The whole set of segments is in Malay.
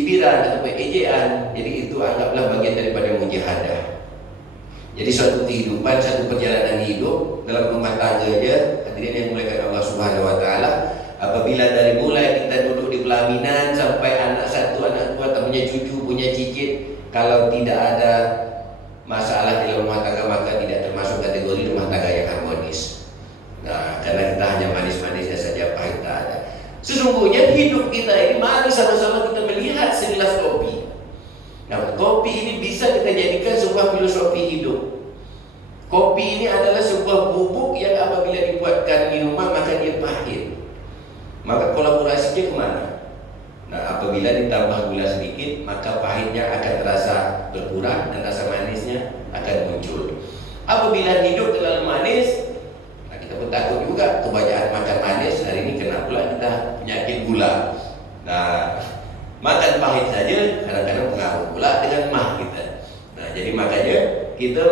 cibiran atau ejaan, jadi itu anggaplah bagian daripada mujahadah. Jadi suatu kehidupan, satu perjalanan hidup dalam rumah tangga aja, hadirin yang dimuliakan Allah Subhanahu wa taala, apabila dari mulai kita duduk di pelaminan sampai anak satu, anak dua, tak punya cucu, punya cicit, kalau tidak ada masalah di dalam rumah tangga maka tidak termasuk kategori rumah tangga yang harmonis. Nah, karena kita hanya manis-manisnya saja, pahit tak ada. Sesungguhnya hidup kita ini, mari sama-sama kita melihat segelas kopi. Nah, kopi ini bisa kita jadikan sebuah filosofi hidup. Kopi ini adalah sebuah bubuk yang apabila dibuatkan minuman maka dia pahit. Maka kolaborasinya kemana? Nah, apabila ditambah gula sedikit maka pahitnya akan terasa berkurang dan rasa manisnya akan muncul. Apabila hidup terlalu manis, nah kita pun takut juga kebanyakan makan manis. Hari ini kena pula kita penyakit gula. Nah, makan pahit saja kadang-kadang pengaruh pula dengan mah kita. Nah, jadi makanya kita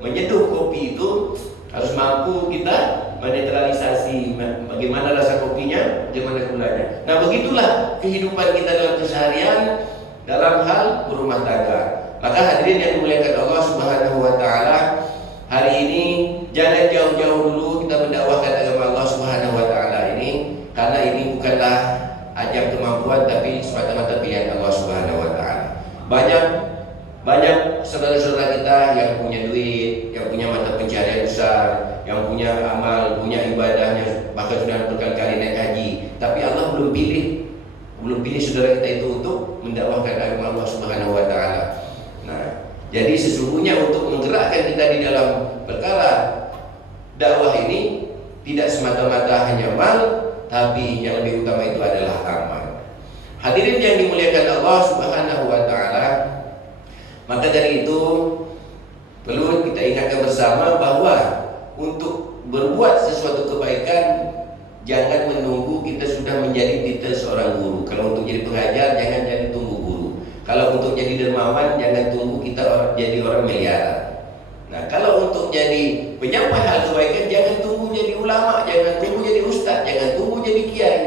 menyeduh kopi itu harus mampu kita menetralisasi bagaimana rasa kopinya, bagaimana gulanya. Nah, begitulah kehidupan kita dalam keseharian dalam hal berumah tangga. Maka hadirin yang dimuliakan Allah Subhanahu wa taala, hari ini jangan jauh-jauh dulu kita mendakwahkan agama Allah Subhanahu wa taala ini, karena ini bukanlah ajang kemampuan tapi semata-mata pilihan Allah Subhanahu wa taala. Banyak saudara-saudara kita yang punya duit, yang punya mata pencaharian besar, yang punya amal, punya ibadahnya, bahkan sudah berkali-kali naik haji, tapi Allah belum pilih saudara kita itu untuk mendakwahkan agama Allah Subhanahu wa taala. Nah, jadi sesungguhnya untuk menggerakkan kita di dalam perkara dakwah ini tidak semata-mata hanya mal, tapi yang lebih utama itu adalah amal. Hadirin yang dimuliakan Allah Subhanahu wa taala, maka dari itu perlu kita ingatkan bersama bahwa untuk berbuat sesuatu kebaikan jangan menunggu kita sudah menjadi titel seorang guru. Kalau untuk jadi pengajar jangan jadi tunggu guru. Kalau untuk jadi dermawan jangan tunggu kita jadi orang miliaran. Nah, kalau untuk jadi penyampai hal kebaikan jangan tunggu jadi ulama, jangan tunggu jadi ustaz, jangan tunggu jadi kiai.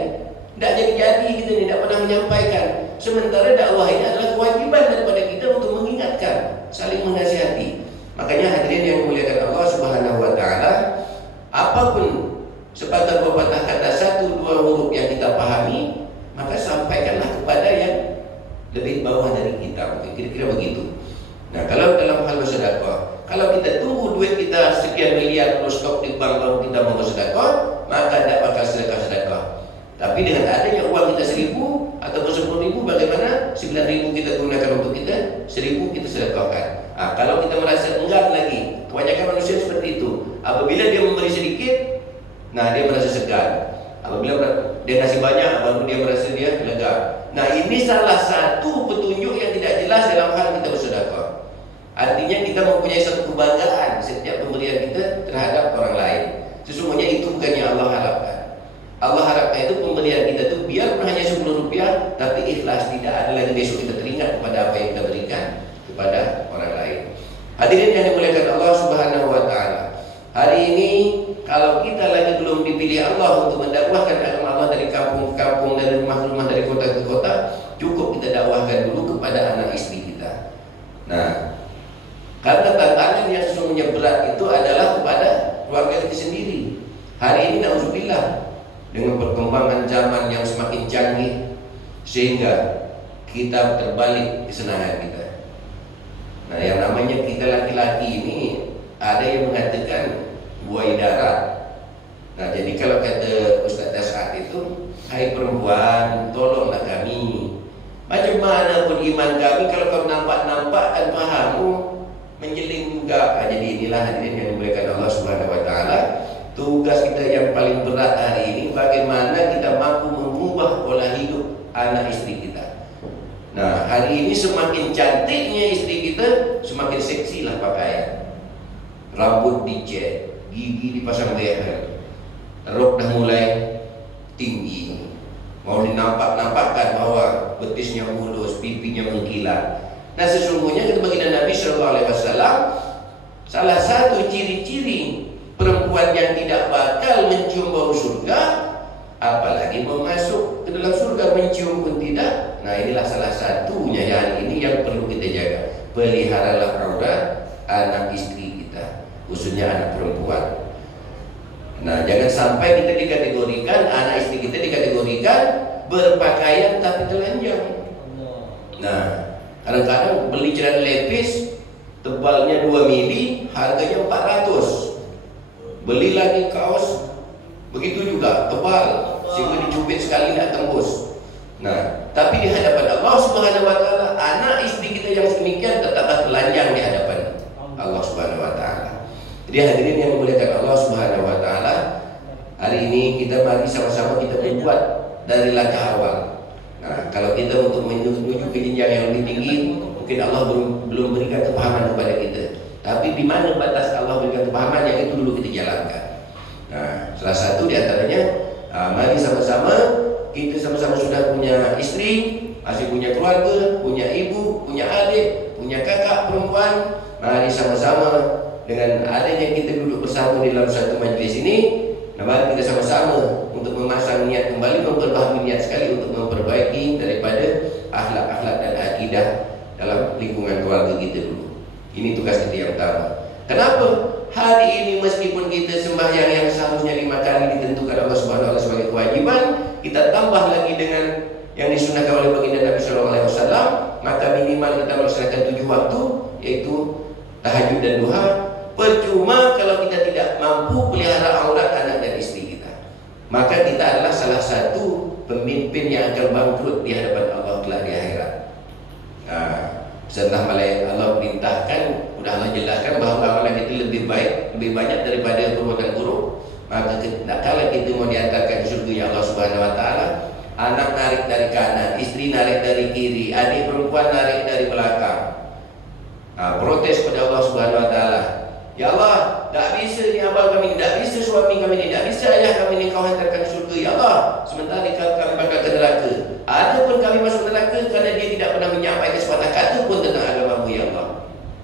Tidak jadi kita tidak pernah menyampaikan. Sementara dakwah ini adalah kewajiban daripada kita untuk mengingatkan, saling menasihati. Makanya hadirin yang dimuliakan Allah Subhanahu wa taala, apapun sepatah dua patah kata, satu dua huruf yang kita pahami, maka sampaikanlah kepada yang lebih bawah dari kita. Kira-kira begitu. Nah, kalau dalam hal bersedekah, kalau kita tunggu duit kita sekian miliar terus stok di bank baru kita mau bersedekah, maka tidak bakal sedekah. Tapi dengan adanya uang kita 1.000 atau 10.000, bagaimana 9.000 kita gunakan untuk kita, 1.000 kita sedekahkan. Nah, kalau kita merasa enggan lagi, kebanyakan manusia seperti itu. Apabila dia memberi sedikit, nah dia merasa segan. Apabila dia kasih banyak, baru dia merasa dia lega. Nah, ini salah satu petunjuk yang tidak jelas dalam hal kita bersedekah. Artinya kita mempunyai satu kebanggaan setiap pemberian kita terhadap orang lain. Sesungguhnya itu bukan yang Allah harapkan. Allah harapkan itu pemberian kita itu biarpun hanya 10 rupiah, tapi ikhlas, tidak ada lagi besok kita teringat kepada apa yang kita berikan kepada orang lain. Hadirin yang dimuliakan Allah Subhanahu wa taala, hari ini kalau kita lagi belum dipilih Allah untuk mendakwahkan agama Allah dari kampung ke kampung, dari rumah ke rumah, dari kota ke kota, cukup kita dakwahkan dulu kepada anak istri kita. Nah, karena tantangan yang sesungguhnya berat itu adalah kepada keluarga kita sendiri. Hari ini na'udzubillah, dengan perkembangan zaman yang semakin canggih, sehingga kita terbalik kesenangan kita. Nah, yang namanya kita laki-laki ini ada yang mengatakan buai darat. Nah, jadi kalau kata Ustaz Tas'ad itu, hai perempuan, tolonglah kami. Macam mana pun iman kami, kalau kau nampak-nampak kan pahamu menjeling juga. Nah, jadi inilah hadirin yang dimuliakan Allah Subhanahu wa taala. Tugas kita yang paling berat hari ini, bagaimana kita mampu mengubah pola hidup anak istri kita. Nah, hari ini semakin cantiknya istri kita, semakin seksi lah pakaian. Rambut dicat, gigi dipasang leher, rok dah mulai tinggi, mau dinampak-nampakkan bahwa betisnya mulus, pipinya mengkilat. Nah, sesungguhnya kata baginda Nabi SAW, salah satu ciri-ciri perempuan yang tidak bakal mencium bau surga, apalagi mau masuk ke dalam surga, mencium pun tidak. Nah, inilah salah satunya hari ini yang perlu kita jaga. Peliharalah aurat anak istri kita, khususnya anak perempuan. Nah, jangan sampai kita dikategorikan, anak istri kita dikategorikan berpakaian tapi telanjang. Nah, kadang-kadang beli celana lepis tebalnya 2 mili, harganya 400. Beli lagi kaos begitu juga tebal, sehingga dicubit sekali tidak tembus. Nah, tapi di hadapan Allah Subhanahu wa taala, anak istri kita yang sedemikian tetaplah telanjang di hadapan Allah Subhanahu wa taala. Jadi hadirin yang dimuliakan Allah Subhanahu wa taala, hari ini kita mari sama-sama kita berbuat dari langkah awal. Nah, kalau kita untuk menuju ke jenjang yang lebih tinggi, mungkin Allah belum berikan kepahaman kepada kita. Tapi di mana batas Allah berikan kepahaman, yang itu dulu kita jalankan. Nah, salah satu di antaranya, mari sama-sama kita sama-sama sudah punya istri, masih punya keluarga, punya ibu, punya adik, punya kakak perempuan. Mari sama-sama dengan adanya kita duduk bersama di dalam satu majlis ini, nah mari kita sama-sama untuk memasang niat kembali, memperbaharui niat sekali untuk memperbaiki daripada akhlak-akhlak dan akidah dalam lingkungan keluarga kita dulu. Ini tugas kita yang utama. Kenapa? Hari ini meskipun kita sembahyang yang seharusnya 5 kali ditentukan Allah Subhanahu wa taala sebagai kewajiban, kita tambah lagi dengan yang disunahkan oleh baginda Nabi sallallahu alaihi wasallam, maka minimal kita melaksanakan 7 waktu, yaitu tahajud dan duha. Percuma kalau kita tidak mampu pelihara aurat anak dan istri kita, maka kita adalah salah satu pemimpin yang akan bangkrut di hadapan Allah kelak di akhirat. Nah, setelah malaikat Allah perintahkan, sudah Allah jelaskan bahawa amalan itu lebih baik, lebih banyak daripada perbuatan buruk. Maka kalau kita mau diantarkan ke surga Allah Subhanahu wa taala, anak narik dari kanan, istri narik dari kiri, adik perempuan narik dari belakang. Nah, protes pada Allah Subhanahu wa taala. Ya Allah, tak bisa ni abang kami, tak bisa suami kami ni, tak bisa ayah kami ni kau hantarkan ke surga. Ya Allah, sementara kami bakal ke neraka. Ada pun kami masuk neraka kerana dia tidak pernah menyampaikan sepatah kata pun tentang agama-Mu, ya Allah.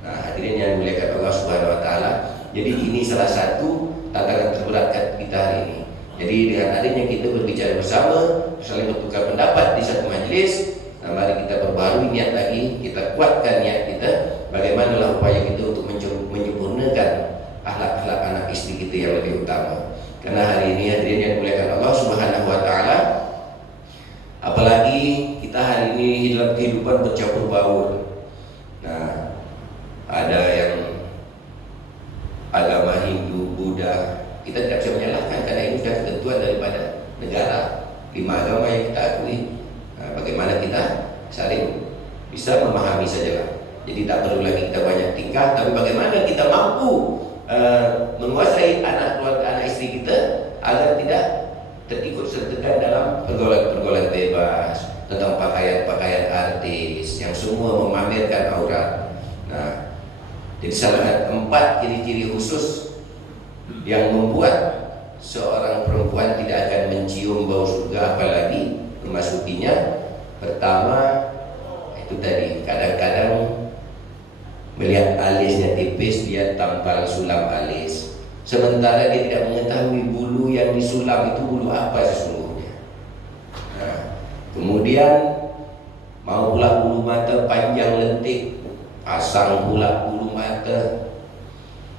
Nah, hadirin yang dimuliakan Allah Subhanahu wa taala. Jadi ini salah satu tantangan terberat kita hari ini. Jadi dengan adanya kita berbicara bersama, saling bertukar pendapat di satu majlis, nah mari kita perbaharui niat lagi, kita kuatkan niat kita. Bagaimanalah upaya kita untuk menyempurnakan akhlak-akhlak anak istri kita yang lebih utama. Karena hari ini hadirin yang dimuliakan Allah Subhanahu wa taala, apalagi kita hari ini dalam kehidupan bercampur baur. Nah, ada yang agama Hindu, Buddha, kita tidak bisa menyalahkan karena ini sudah ketentuan daripada negara. 5 agama yang kita akui. Nah, bagaimana kita saling bisa memahami sajalah. Jadi tak perlu lagi kita banyak tingkah, tapi bagaimana kita mampu menguasai anak keluarga, anak istri kita agar tidak terikut sertakan dalam pergaulan-pergaulan bebas, tentang pakaian-pakaian artis yang semua memamerkan aurat. Nah, jadi salah 4 ciri-ciri khusus yang membuat seorang perempuan tidak akan mencium bau surga apalagi memasukinya. Pertama, itu tadi, kadang-kadang melihat alisnya tipis, dia tampal sulam alis, sementara dia tidak mengetahui bulu yang disulam itu bulu apa sesungguhnya. Nah, kemudian mau pula bulu mata panjang lentik, pasang pula bulu mata.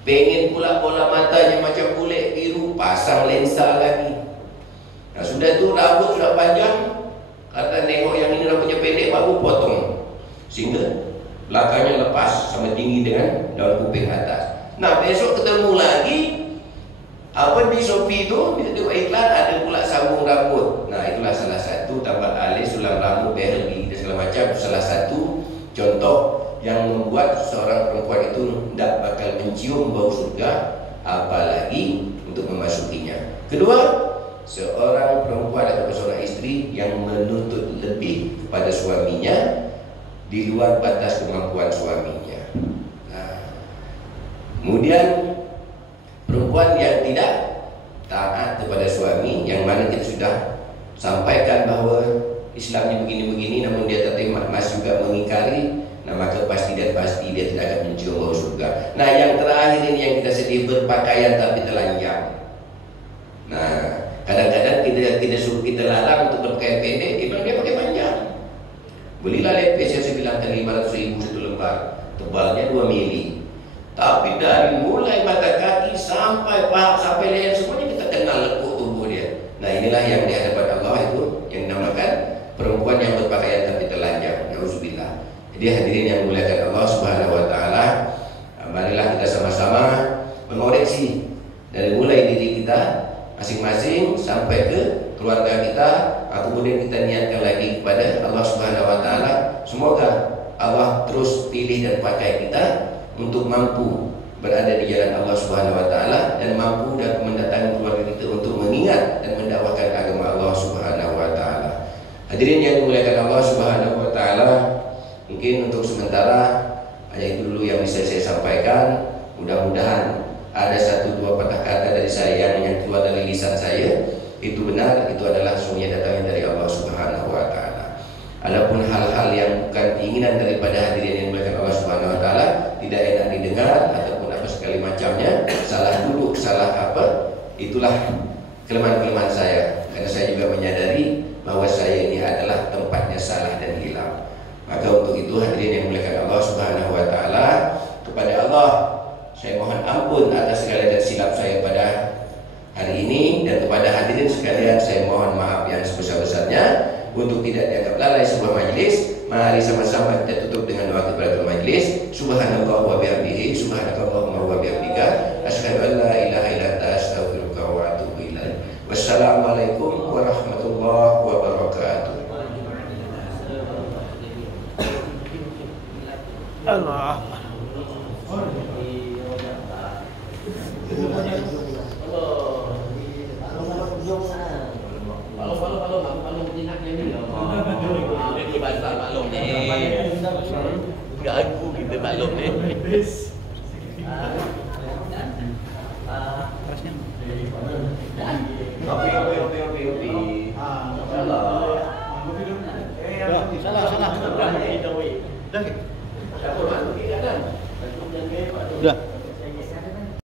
Pengen pula bola matanya macam kulit biru, pasang lensa lagi. Nah, sudah tu rambut sudah panjang, kata nengok yang ini rambutnya pendek, baru potong sehingga belakangnya lepas sama tinggi dengan daun kuping atas. Nah, besok ketemu lagi di Shopee tu dia tengok iklan ada pula sambung rambut. Nah, itulah salah satu tambal alis, sulam rambut, bergi dan segala macam. Salah satu contoh yang membuat seorang perempuan itu tidak bakal mencium bau surga apalagi untuk memasukinya. Kedua, seorang perempuan atau seorang istri yang menuntut lebih kepada suaminya di luar batas kemampuan suaminya. Nah, kemudian perempuan yang tidak taat kepada suami, yang mana kita sudah sampaikan bahawa Islamnya begini-begini, namun dia tetap masih juga mengingkari, nah maka pasti dia tidak akan mencium bau surga. Nah, yang terakhir ini yang kita sedih, berpakaian tapi telanjang. Nah, kadang-kadang kita suruh kita larang untuk berpakaian pendek, hilangkan 500.000 satu lembar. Tebalnya 2 mili. Tapi dari mulai mata kaki sampai paha, sampai leher, semuanya kita kenal lekuk tubuh dia. Nah, inilah yang di hadapan Allah itu yang dinamakan perempuan yang berpakaian tapi telanjang. Nauzubillah. Jadi hadirin yang dimuliakan Allah Subhanahu wa taala, marilah kita sama-sama mengoreksi dari mulai diri kita masing-masing sampai ke keluarga kita, kemudian kita niatkan lagi kepada Allah Subhanahu wa taala. Semoga Allah terus pilih dan pakai kita untuk mampu berada di jalan Allah Subhanahu wa taala dan mampu dan mendatangi keluarga kita untuk mengingat dan mendakwakan agama Allah Subhanahu wa taala. Hadirin yang dimuliakan Allah Subhanahu wa taala, mungkin untuk sementara hanya itu dulu yang bisa saya sampaikan. Mudah-mudahan ada 1-2 patah kata dari saya yang keluar dari lisan saya itu benar, itu adalah semuanya datangnya dari Allah Subhanahu wa taala. Adapun hal-hal yang bukan keinginan daripada hadirin yang dimuliakan Allah Subhanahu wa taala, tidak enak didengar ataupun apa sekali macamnya, salah duduk, salah apa, itulah kelemahan-kelemahan saya. Karena saya juga menyadari bahwa saya ini adalah tempatnya salah dan hilang. Maka untuk itu hadirin yang dimuliakan Allah Subhanahu wa taala, kepada Allah saya mohon ampun atas segala dan silap saya pada hari ini, dan kepada hadirin sekalian saya mohon maaf yang sebesar-besarnya. Untuk tidak dianggap lalai sebuah majlis, mari sama-sama kita tutup dengan doa kifaratul majlis. Subhanallah wa bihamdihi, subhanakallahumma wa bihamdika, asyhadu an la ilaha illa anta, astaghfiruka wa atubu ilaik. Wassalamualaikum warahmatullahi wabarakatuh. Allah. Balong jinaknya ni. Dia basah balong ni. Gagu kita balong ni. Salah. Dah.